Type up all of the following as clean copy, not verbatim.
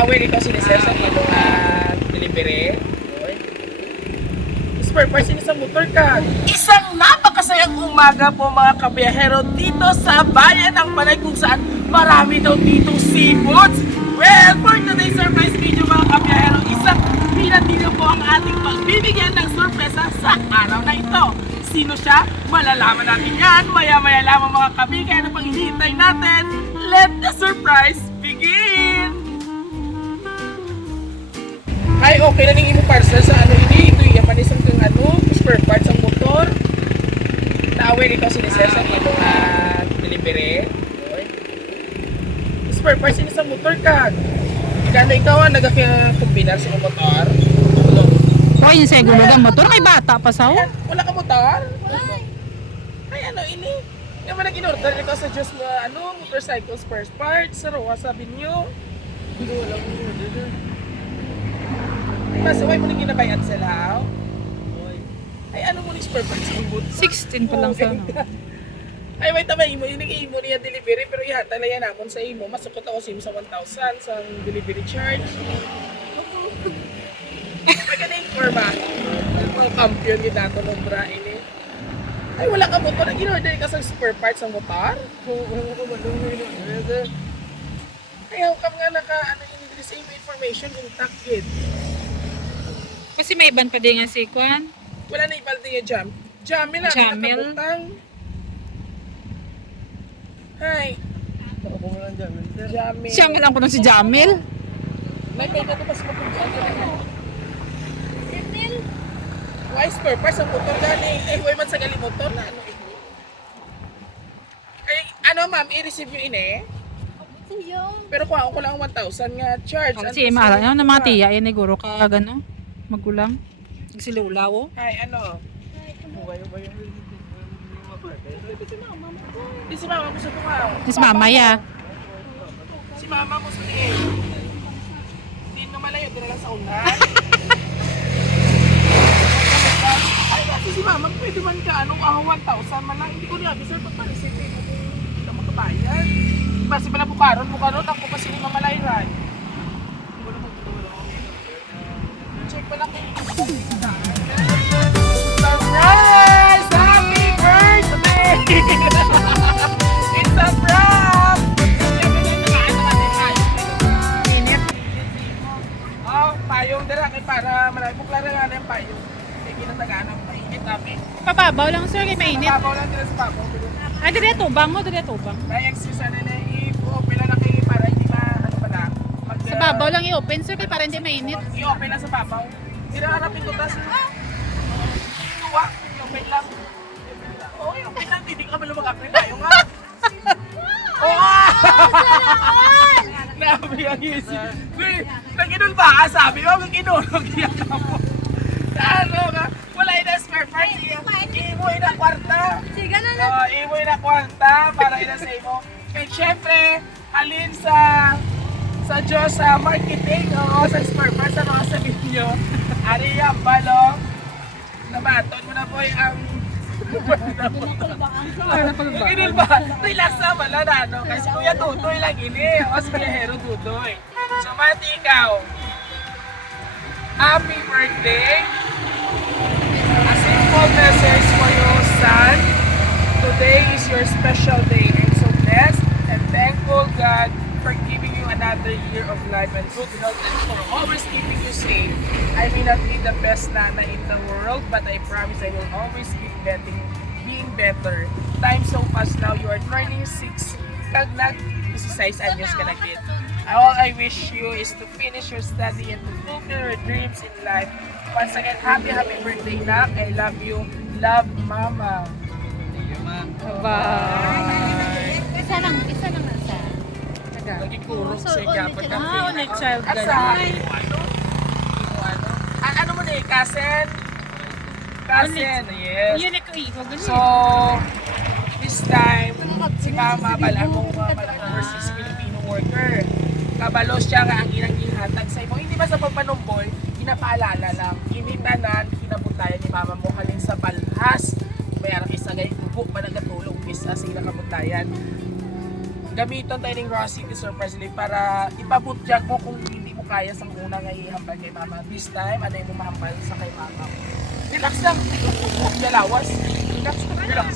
Naawin ikaw sinisir sa imong delivery. Spare parts ini sa motor ka. Isang napakasayang umaga po mga kabiyahero dito sa bayan ng Panay kung saan marami daw ditong seafoods. Well, for today's surprise video mga kabiyahero, isang pinatilo po ang ating pagbibigyan ng sorpresa sa araw na ito. Sino siya? Malalaman natin yan maya-maya lamang mga kabi. Kaya ano pang hinihintay natin? Let the surprise begin! Ay, okay na ning imo parcel sa ano ini. Ito yung manisang kang spare parts ang motor. Naawin ikaw sinisir sa imong delivery. Spare parts ini sa motor ka. Kaya ikaw ang nagkakombinar sa imong motor. Hoy, yung segulo ng motor, may bata pa sa Ayan, wala ka motor? Ay, ano ini? Nga man nag-in-order ikaw sa Diyos na motorcycle spare parts. Sa Roa, sabi niyo. Hindi, wala ko in-order. Mas, why mo na ginabayan sila? Ay, ano mo ni spare parts ang motor? 16 pa lang sa ano. Ay, wait naman, imo niya delivery, pero ihata na yan namon sa imo. Masukot ako sa imo sa 1,000 sa delivery charge. Magaling forma. Mga kampiyon ni Dato ng bra ini. Ay, wala ka motor. Nag-in-order ka sa spare parts ng motor? Wala ko ba? Ayaw ka nga ini sa imo information intact yun. Kasi may iban pa din nga si Kwan. Wala na ibalde yung jam. Jamil na. Jamil? Nakabutang. Hi. Jamil. Siya lang ko nung si Jamil. Nagkay na ito mas mapuntaan. Why spare parts ang motor gani? Eh, huwag man sa gali motor na ano ito. Ay, ano ma'am, i-receive yung ini? Pero kuha ko lang 1,000 nga charge. Kasi maala na ng mga tiya, yan siguro ka gano, magulang. Nagsilulaw. Hi, ano? Di si mama mo sa tumaw. Si mama ya. Si mama mo sa tingin. Hindi na malayo, doon na lang sa unahan. Ay, kasi si mama, pwede man ka, 1,000 man lang. Hindi ko niya, sir, pagpa-receive eh. Hindi ka makabayan. Basi pala bukaron, ako pa sila mamalayran. Check pa lang kayo. Surprise! Happy birthday! It's a prank! Init. Oh, payong dira kay para malay bukla na nga yung payong. Kaya ginatagaan ang mainit namin. Pababaw lang sir, kay mainit. Babaw lang dira sa babaw. Ay, dire tubang mo, dire tubang. Kaya exercise na na i-open lang kayo para hindi Sa babaw lang i-open sir, kay para hindi mainit. I-open lang sa babaw. Hindi na harapin ko tas. Tuwa, i-open lang. Oo, i-open lang. Hindi ka ba lumag-apply tayo nga? Oo! Nabi ang isip. Nag-inul ba? Sabi mo, mag-inulog yan ka mo. Ano ka? Wala ina spare parts. Iimuin na kwarta. Sige na na. Iimuin na kwarta para ina sa imo. And syempre, halin sa Diyos sa marketing o sa spare parts. Ano ang sabihin nyo? Ari ang balong. Nabaton mo na po ang Inil ba? Relax na wala na, no? Kasi Kuya Tutoy lang ini. O si Hero Tutoy. So, Mati, ikaw. Happy birthday. A simple message for you, son. Today is your special day. I'm so blessed and thankful, God, for giving you another year of life and good health and for always keeping you safe. I may not be the best nana in the world, but I promise I will always keep being better. Time so fast now, you are turning 6. Kag nag-exercise anyos ka na kid. All I wish you is to finish your study and to fulfill your dreams in life. Once again, happy birthday, Nak. I love you. Love, Mama. Bye. Isa lang nasa. Lagi kurong So, sa gapat ka. only child ka Asa? Ano mo na eh? Cousin? Cousin, yes. Yun ako ikaw, So, this time, si Mama pala akong overseas Filipino worker. Kabalo siya nga ang ilang ihatag sa imo. Hindi ba sa pagpanumboy, pinapaalala lang. Initanan, kinabutayan ni Mama mo halin sa balhas. May arang isa gay upo pa nagatulong isa sa ilang kabutayan. Gamiton tayo ng Raw City Surprise League para ipabot dyan mo kung hindi hindi mo kaya sa una nga ihambal kay mama. This time, ano mo mahambal sa kay mama. Relax lang. Yalawas. Relax. Relax.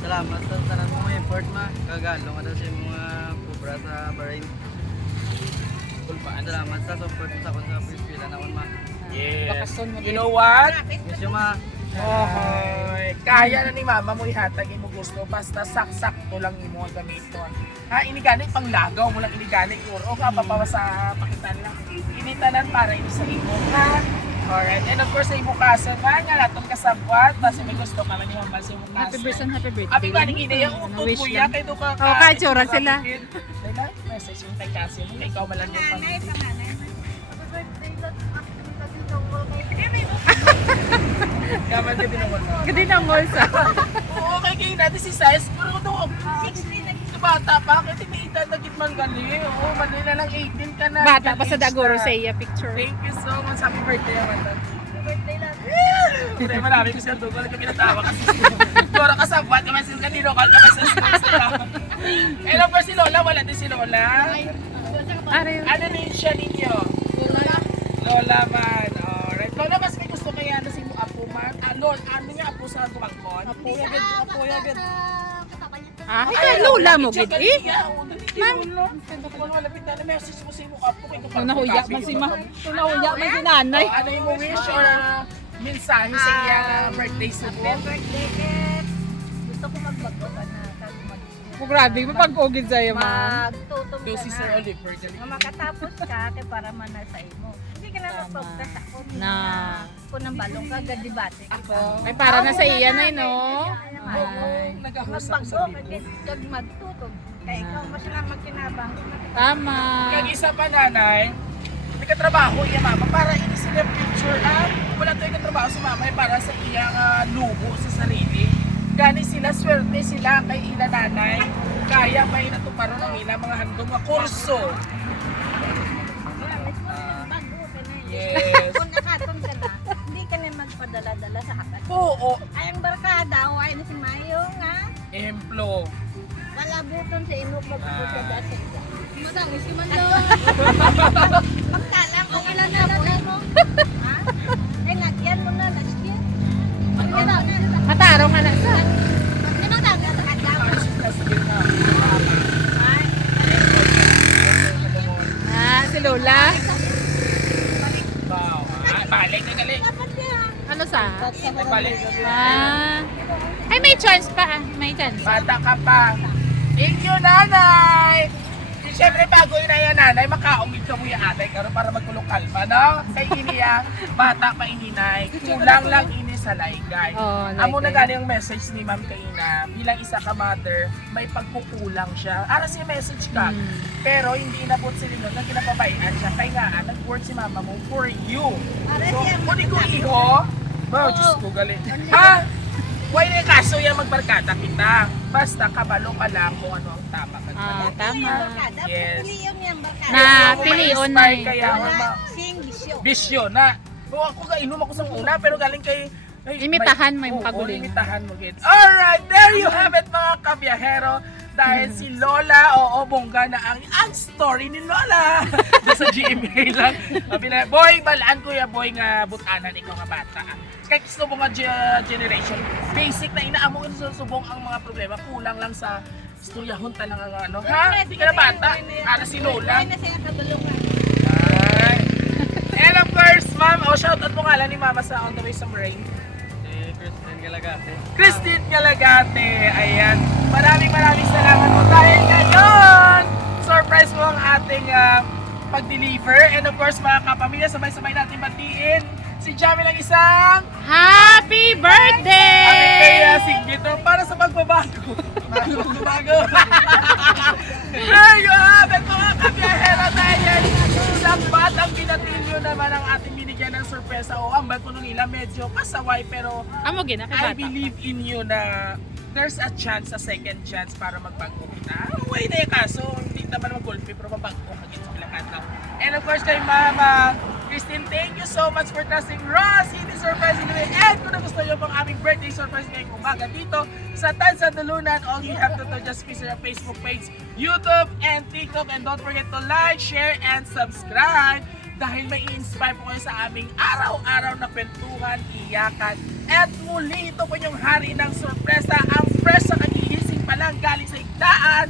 Salamat sa tanan mo mga effort ma. Kagalo ka daw sa mga kubra sa Bahrain. Salamat sa support sa ako sa pila na ma. Yes. You know what? Yes yung ma. Okay. Kaya na ni mama mo ihatag mo gusto. Basta sak-sakto lang imo ang gamiton. Ha, inigani panglagaw mo lang inigani. O ka, papawa sa pakitan lang. Initanan para ito sa imo. Ha? Alright. And of course, sa imo kaso nga, naton kasabwat. Basta may gusto ka man ni mama sa imo kaso. Happy birthday, happy birthday. Abi ba ni Ginea, utod Wish kuya, lang. kay do ka. Oh, kahit tsura sila. Dahil message yung kay Cassie mo, ikaw malang yung pamilya. Kaman ka dinawal mo. Gadi na mall sa. Oo, kay kayo natin si Size, pero ito, 16 na gito bata pa, kasi may edad na git man gali. Oo, manila lang 18 ka na. Bata pa sa Age Dagoro na. sa iya picture. Thank you so much. Happy birthday naman. Happy birthday lang. Kaya marami ko siya doon. Kami natawa kasi. Dora ka sa buwan. Kami siya kanino. Kal kami sa sports nila. Hello po si Lola. Wala din si Lola. Ano din siya ninyo? Lola man. Alright. Lola, mas may gusto kaya na si mo apo man. Lola, ano niya apo sa gumangkon? Apo yagid. Ah, ikaw lula mo gid eh. Ma'am. Wala pinta na message mo sa imo apo. Kung nahuya man si ma. Kung nahuya man si nanay. Ano yung mo wish or mensahe sa iya birthday sa mo? Birthday gift. Gusto ko magbagotan na. Oh, grabe, mapag-ugid sa'yo, ma. Magtutong Do ka si Sir na. Oliver. dali. Nga makatapos ka, kaya para mana sa imo. Hindi ka na magpagkas ako. Na. Kung ng balong ka, gadibate ako. Ay, para na sa iya na, no? Ay, nagahusap sa Magbago, libo. kag magtutog. Kaya ikaw, mas lang magkinabang. Tama. Kag isa pa nanay, may katrabaho iya mama para ini sila picture wala to yung katrabaho si mama para sa iyang luho sa sarili. Gani sila swerte sila kay ila nanay. Kaya may natuparon ang ilang mga handong nga kurso. Yes. Kung nakatong ka na, hindi ka na magpadala-dala sa hakat. Oo, Ay, ang barkada, ay na si Mayo nga. ehemplo. Wala buton sa ino pagpupunta sa siya. Matangis si Mando. Magtalang kung ilan na mo. Ha? Ay, nagyan mo na, last year. Matarong anak sa. Matangis sa kadlaw. Sige na. Ay, Ah, si Lola. Wow. Balik na gali. dapat yan. Ano sa? Ay, balik na gali. Ah. Ay, may chance pa. May chance. Bata ka pa. Thank you, nanay! Siyempre, bago yun na yan, nanay, makaumid ka mo yung atay karon para magkulong kalma, no? Kay iniya, bata pa ininay. Kulang lang ini sa laygay. Oh, Amo na laygay. gani yung message ni Ma'am Kaina, bilang isa ka mother, may pagkukulang siya. Ara siya message ka, pero hindi inabot si Lino na kinapabayaan siya. Kaya nga, nag-work si mama mo for you. So, kung ko iho, wow, Diyos ko, galing. Ha? Why na kaso yung magbarkada kita? Basta kabalo ka lang kung ano ang tama. Ah, tama. Barkada, Yes. piliyon yung barkada. Na pilion na eh. Kaya Wala sing bisyo. bisyo na. Kung ako inom ako sa una, pero galing kay... Imitahan mo yung Oo, kaguling. imitahan mo, kids. Alright, there you have it mga kabiyahero. Dahil si Lola, oo, bongga na ang story ni Lola. Sa GMA lang. Sabi na, boy, balaan ko ya, boy, nga butanan, ikaw nga bata. Kaya gusto mo nga generation, basic na inaamong susubong ang mga problema, kulang lang sa istoryahon talaga nga, ano. Ha? Hindi ka na bata. Para si Lola. Ay na siya kadulungan. Ay. And of course, ma'am, shoutout mo nga lang ni mama sa On the Way sa Marine. Si Christian Galagate. Christine Galagate. Ayan. Maraming salamat po dahil ngayon surprise mo ang ating pag-deliver. And of course, mga kapamilya, sabay-sabay natin batiin si Jamie lang isang Happy birthday! kami kaya singgito para sa pagbabago. Pagbabago. There you have it mga kabiyahera dahil lambat ang binatilyo naman ang ating binigyan ng sorpresa. O ang bago nung ila medyo pasaway pero Amo gina kay I bata. believe in you na there's a chance, a second chance para magbago kita. Uy na yung kaso, hindi naman mag-golpe pero mabago ka sa kilakataw. And of course kay Mama Christine, thank you so much for trusting Ross City Surprise today. And kung gusto nyo pang aming birthday surprise ngayong umaga dito sa Tansa Dulunan, all you have to do just visit our Facebook page, YouTube, and TikTok. And don't forget to like, share, and subscribe dahil may i-inspire po kayo sa aming araw-araw na kwentuhan, iyakan. At muli ito po yung hari ng sorpresa. Ang fresh sa kagigising pa lang galing sa higdaan,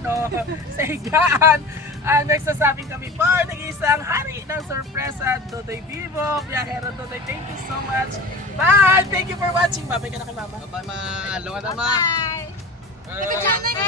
sa higaan. Nagsasabing kami po ng isang hari ng sorpresa, Dodoy Vivo, Viajero Dodoy. Thank you so much. Bye! Thank you for watching. Babay ka na kay Mama. Bye-bye, mga lunga na, ma. Bye. Ikaw dyan na